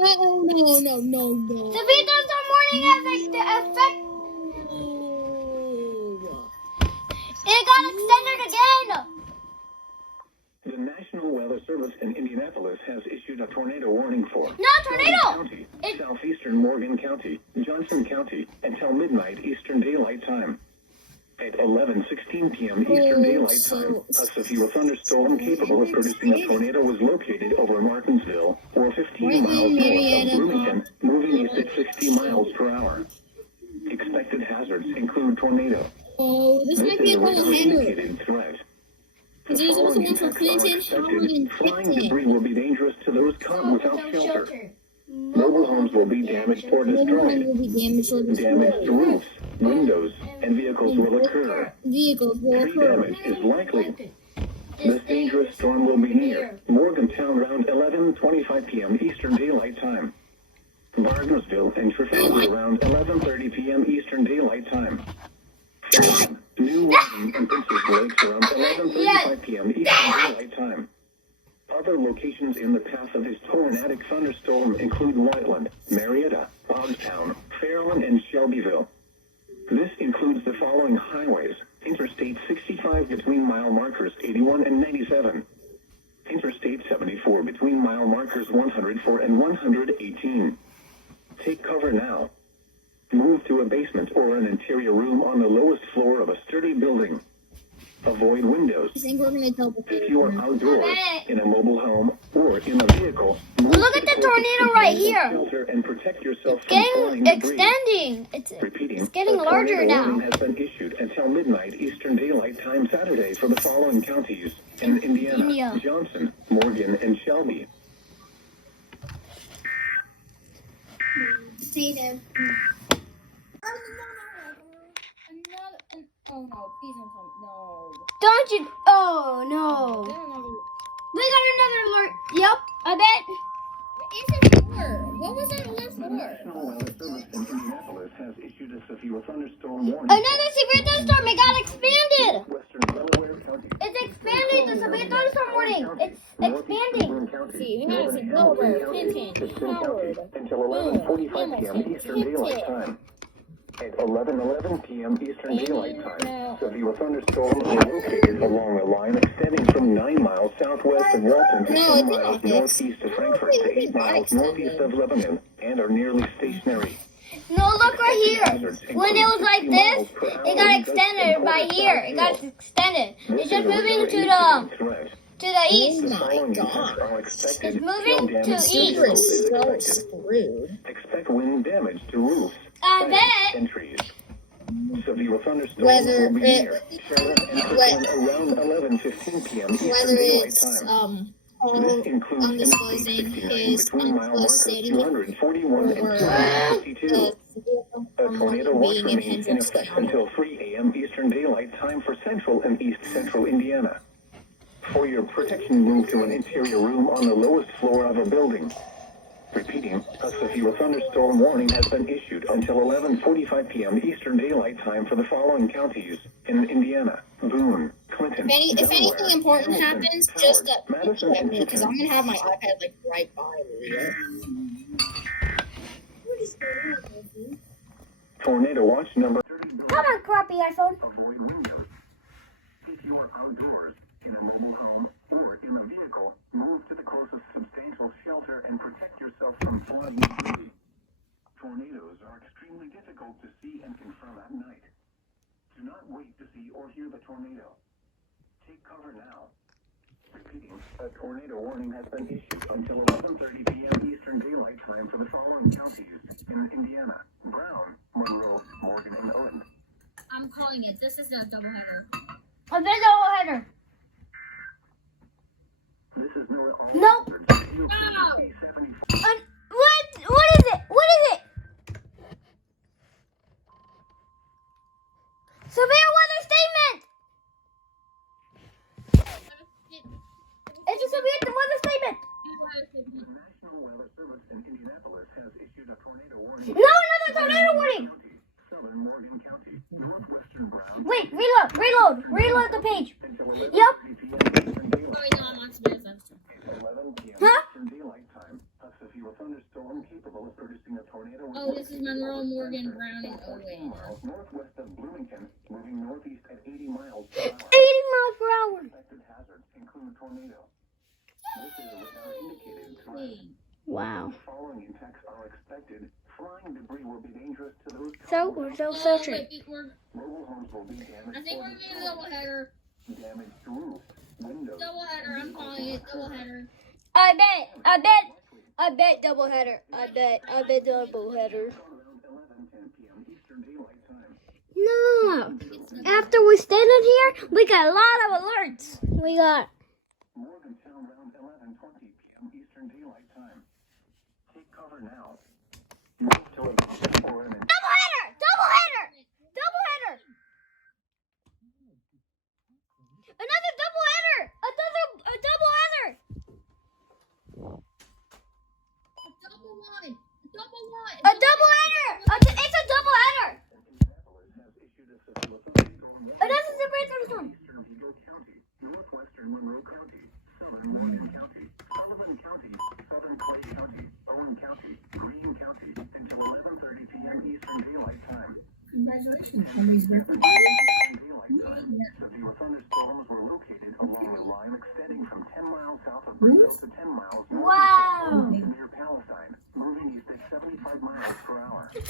Oh, no. Severe thunderstorm warning has effect. It got extended again. The National Weather Service in Indianapolis has issued a tornado warning for Tornado! County, southeastern Morgan County, Johnson County, until midnight Eastern Daylight Time. At 11:16 p.m. Eastern Daylight Time, a severe thunderstorm capable of producing a tornado was located over Martinsville, or 15 miles north of Bloomington, moving east at 60 miles per hour. Expected hazards include tornado. Oh, this might be a little hammer. Indicated threat. Because there's also one for Clinton, Howard, and Flying Pickton. debris will be dangerous to those caught without shelter. Mobile homes will be damaged or destroyed. Damage to roofs, windows, and vehicles will occur. Tree damage is likely. This dangerous storm will be near Morgantown around 11:25 p.m. Eastern Daylight Time. Bargersville and Trafalgar around 11:30 p.m. Eastern Daylight Time. New Warden and Princess Lakes around 11:35 p.m. Eastern Daylight Time. Other locations in the path of this tornadic thunderstorm include Whiteland, Marietta, Bogstown, Fairland, and Shelbyville. This includes the following highways: Interstate 65 between mile markers 81 and 97. Interstate 74 between mile markers 104 and 118. Take cover now. Move to a basement or an interior room on the lowest floor of a sturdy building. Avoid windows. I think we're going to double If you are outdoors, in a mobile home, or in a vehicle, Look at the tornado right here. Shelter and protect yourself from Getting flying debris. extending. Repeating, It's getting a larger tornado now. warning has been issued until midnight Eastern Daylight Time Saturday for the following counties in Indiana, India. Johnson, Morgan, and Shelby. See him. Oh no, please don't tell me. No. Don't you? Oh no. We got another alert. Yep, I bet. What is it for? What was that alert The for? National Weather Service in Indianapolis has issued a severe thunderstorm warning. Another severe thunderstorm. It got expanded. Western Delaware County. It's expanding. The severe thunderstorm warning. It's expanding. See, we know it's Delaware, Clinton, Howard, until 11:45 p.m. Eastern Daylight Time. At 11:11 p.m. Eastern Daylight Time, severe thunderstorms were located along a line extending from 9 miles southwest of Walton to 10 miles northeast of Frankfurt to 8 miles northeast of Lebanon, and are nearly stationary. No, look right here. When it was like this, it got extended by here. It got extended. It's just moving to the east. The following events are expected. It's moving to Damage east. vehicles is So expected. screwed. Expect wind damage to roofs, I plants, bet. and trees. Severe thunderstorms Whether will be it- near Charlotte and Kirkland around 11:15 p.m. Eastern Whether Daylight it's Time. all This includes undisclosing Interstate 69 his between mile markers unsolicited 241 and or 252. A tornado watch being in remains in Hendricks effect County. until 3 a.m. Eastern Daylight Time for central and east central Indiana. For your protection, move to an interior room on the lowest floor of a building. Repeating, a severe thunderstorm warning has been issued until 11:45 p.m. Eastern Daylight Time for the following counties in Indiana: Boone, Clinton, If anything Delaware, important Hamilton, happens, Howard, just Madison, let and me, because I'm Newton. gonna have my iPad like right by Leah. Tornado watch number 30. Come on, crappy iPhone. Avoid windows. If you are outdoors, in a mobile home, or in a vehicle, move to the closest substantial shelter and protect yourself from flying debris. Tornadoes are extremely difficult to see and confirm at night. Do not wait to see or hear the tornado. Take cover now. Repeating, a tornado warning has been issued until 11:30 p.m. Eastern Daylight Time for the following counties in Indiana: Brown, Monroe, Morgan, and Owen. I'm calling it. This is a doubleheader. A big double header. This is Noah. Nope. What is it? What is it? Severe weather statement. It's a severe weather statement. The National Weather Service in Indianapolis has issued a tornado warning. No, another tornado warning. Southern Morgan County, northwestern Brown. Wait, reload the page. Yep. Oh, no, I'm on to do this. 11 p.m. Huh? Eastern Daylight Time. A severe thunderstorm miles northwest of Bloomington, moving northeast at 80 miles per 80 hour. miles per hour. Expected hazards include tornado. This is a radar indicated threat. Wow. The following impacts are expected. Flying debris will be dangerous to those. So we're so filtered. Mobile homes will be damaged. I think we're getting a double header. Damaged roofs, windows. Double header. I'm calling it double header. I bet double header. I bet double header. Around 11:10 p.m. Eastern Daylight Time. No. After we standing here, we got a lot of alerts. We got. Morgantown around 11:20 p.m. Eastern Daylight Time. Take cover now. Move to a foreign and Double header! Double header! Double header! Another double header! A double header! Double one. Double one. A double header! It's a double header! Indianapolis has issued a severe thunderstorm warning. Another super thunderstorm. Eastern Vigo County, northwestern Monroe County, southern Morgan County, Sullivan County, southern Clay County, Owen County, Greene County, until 11:30 p.m. Eastern Daylight Time. Congratulations on these records. Eastern Daylight Time. Severe thunderstorms were located along a line extending from 10 miles south of Brazil to 10 miles north Wow. near Palestine, moving east at 75 miles per hour. The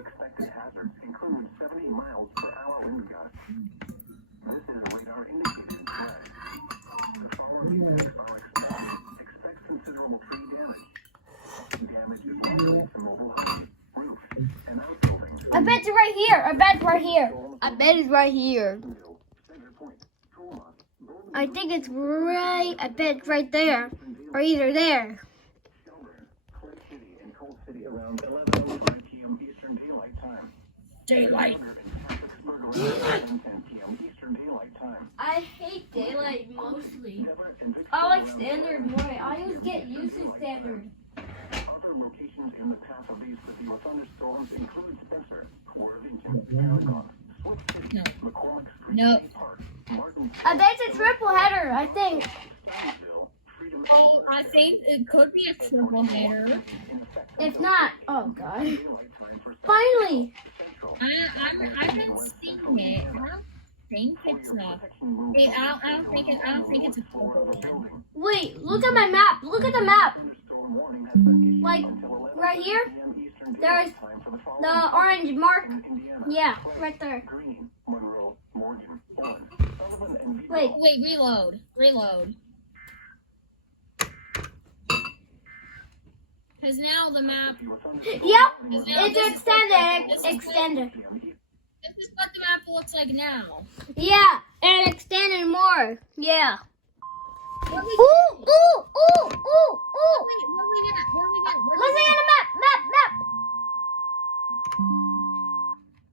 expected hazards include 70 miles per hour wind gusts. This is a radar indicated threat. The following impacts are expected. Expect considerable tree damage. Damage is likely to mobile homes, roofs, and outbuildings. I bet it's right here. I bet it's right here. I bet it's right here. Center Point, Tooele, Golden I think it's right. I bet it's right there. Or either there. Shelburne, Clay City, and Coal City around 11:05 p.m. Eastern Daylight Time. Daylight. Around 11:10 p.m. Eastern Daylight Time. I hate daylight mostly. Deborah and Victor I like around standard more. I always get used to standard. Other locations in the path of these severe thunderstorms include Spencer, Worthington, Paragon, Swift City, No. McCormick Street No. State Park, Martin, I bet it's a triple header. I think. Stonyville, Freedom. Oh, I think it could be a triple header. If not, oh god. Daylight time for Finally. Central. I've been seeing it. I don't think it's a. I don't think it's a triple header. Wait, look at my map. Look at the map. Thunderstorm warning has been issued Like, until 11 right here, p.m. Eastern there's Daylight Time for the following the orange mark. in Indiana. Yeah, right there. Greene, Monroe, Morgan, Owen, Sullivan, and Vigo. Wait. Wait, reload. Because now the map. Yep, it's extended. This is what the map looks like now. Yeah, and extended more. Yeah. Ooh, ooh, ooh, ooh, ooh. Where we at? Listen at the map.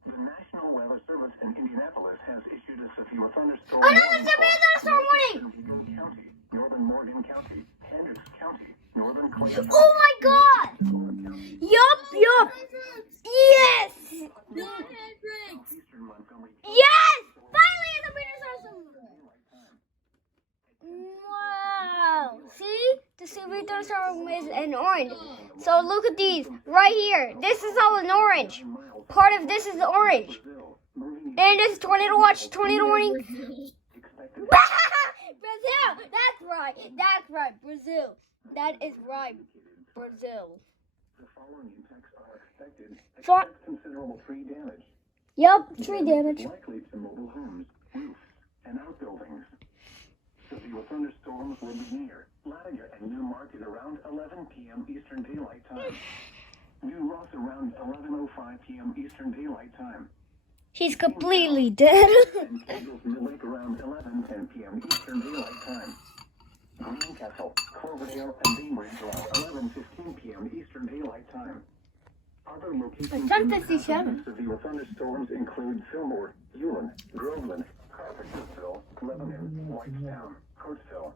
The National Weather Service in Indianapolis has issued a severe thunderstorm. Another severe thunderstorm warning. Vigo County, northern Morgan County, Hendricks County, northern Clay County, Oh my god. Sullivan County, Yup. Yes. southeastern Montgomery County. Yes. Finally, it's a severe thunderstorm. Wow. See? The severe thunderstorm is in orange. So look at these right here. This is all in orange. Part of this is the orange. And this is tornado watch, tornado warning. Brazil. That's right. Brazil. That is right. Brazil. The following impacts are expected. So- Expect considerable tree damage. Yup, tree damage. Likely to mobile homes, roofs, and outbuildings. Severe thunderstorms will be near Latimer and New Market around 11 p.m. Eastern Daylight Time. New Ross around 11:05 p.m. Eastern Daylight Time. He's completely dead. And Cagles Mill Lake around 11:10 p.m. Eastern Daylight Time. Greencastle, Cloverdale, and Bainbridge around 11:15 p.m. Eastern Daylight Time. Other locations It's in the path 10:57. of severe thunderstorms include Fillmore, Hewlin, Groveland, Carpentersville, Lebanon, Whitestown, Coatesville,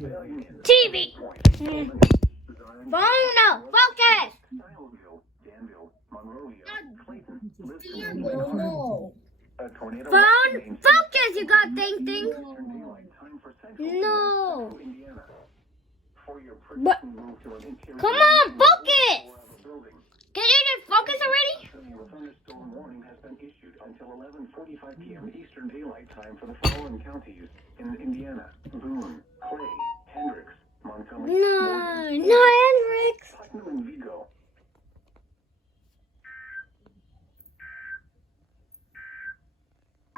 Valiant, TV. Point, Phone no. Focus. Styleville, Danville, Monrovia, Clayton, Dear Liston, no. a tornado Phone. Focus. You got ding ding. Eastern Daylight Time for Central No. Central Indiana. For your But- move to an interior Come on, focus. building. Can you just focus already? severe thunderstorm warning has been issued until 11:45 p.m. Eastern Daylight Time for the following counties in Indiana: Boone, Clay, Hendricks, Montgomery, No, Morgan, not Hendrix. Putnam, and Vigo.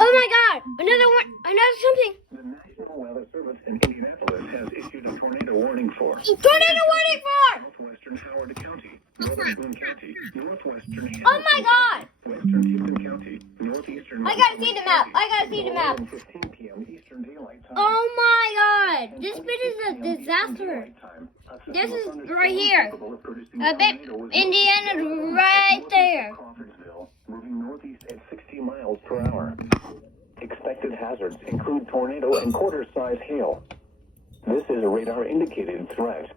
Oh my God! Another something. The National Weather Service in Indianapolis has issued a tornado warning for Tornado warning for! southwestern Howard County, northern Boone County, northwestern Hamilton, Oh my God! western Tipton County, northeastern. I gotta see the map. I gotta see the map. 15 p.m. Eastern Daylight Time. Oh my God! This bit is a disaster. This is right here. A bit Indiana right there. Crawfordsville, moving northeast at 60 miles per hour. Expected hazards include tornado and quarter-size hail. This is a radar-indicated threat.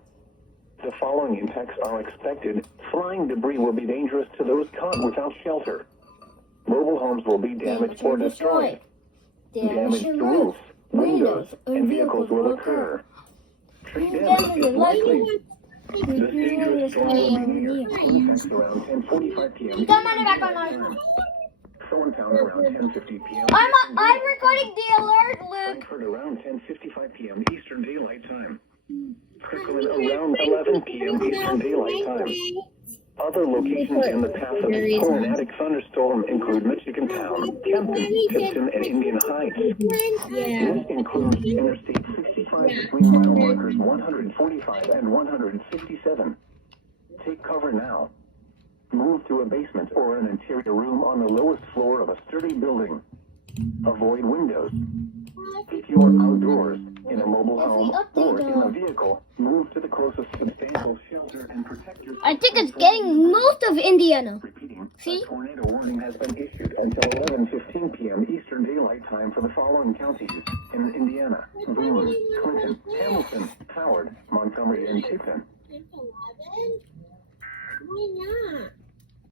The following impacts are expected. Flying debris will be dangerous to those caught without shelter. Mobile homes will be damaged or destroyed. Damage to roofs, windows, and vehicles will occur. Tree damage is likely. This dangerous storm will be near around 10:45 p.m. Come on, back on. Thorntown around 10:50 p.m. I'm recording the alert, Luke. Frankfurt around 10:55 p.m. Eastern Daylight Time. Kirkland around 11 p.m. Eastern Daylight Time. Other locations in the path of this tornadic thunderstorm include Michigan Town, Kempton, Tipton, and Indian Heights. This includes Interstate 65 between mile markers 145 and 167. Take cover now. Move to a basement or an interior room on the lowest floor of a sturdy building. Avoid windows. If you are outdoors, in a mobile home, or in a vehicle, move to the closest substantial shelter and protect yourself. I think it's getting most of Indiana. Repeating, See? a tornado warning has been issued until 11:15 p.m. Eastern Daylight Time for the following counties in Indiana: Boone, Clinton, Hamilton, Howard, Montgomery, and Tipton.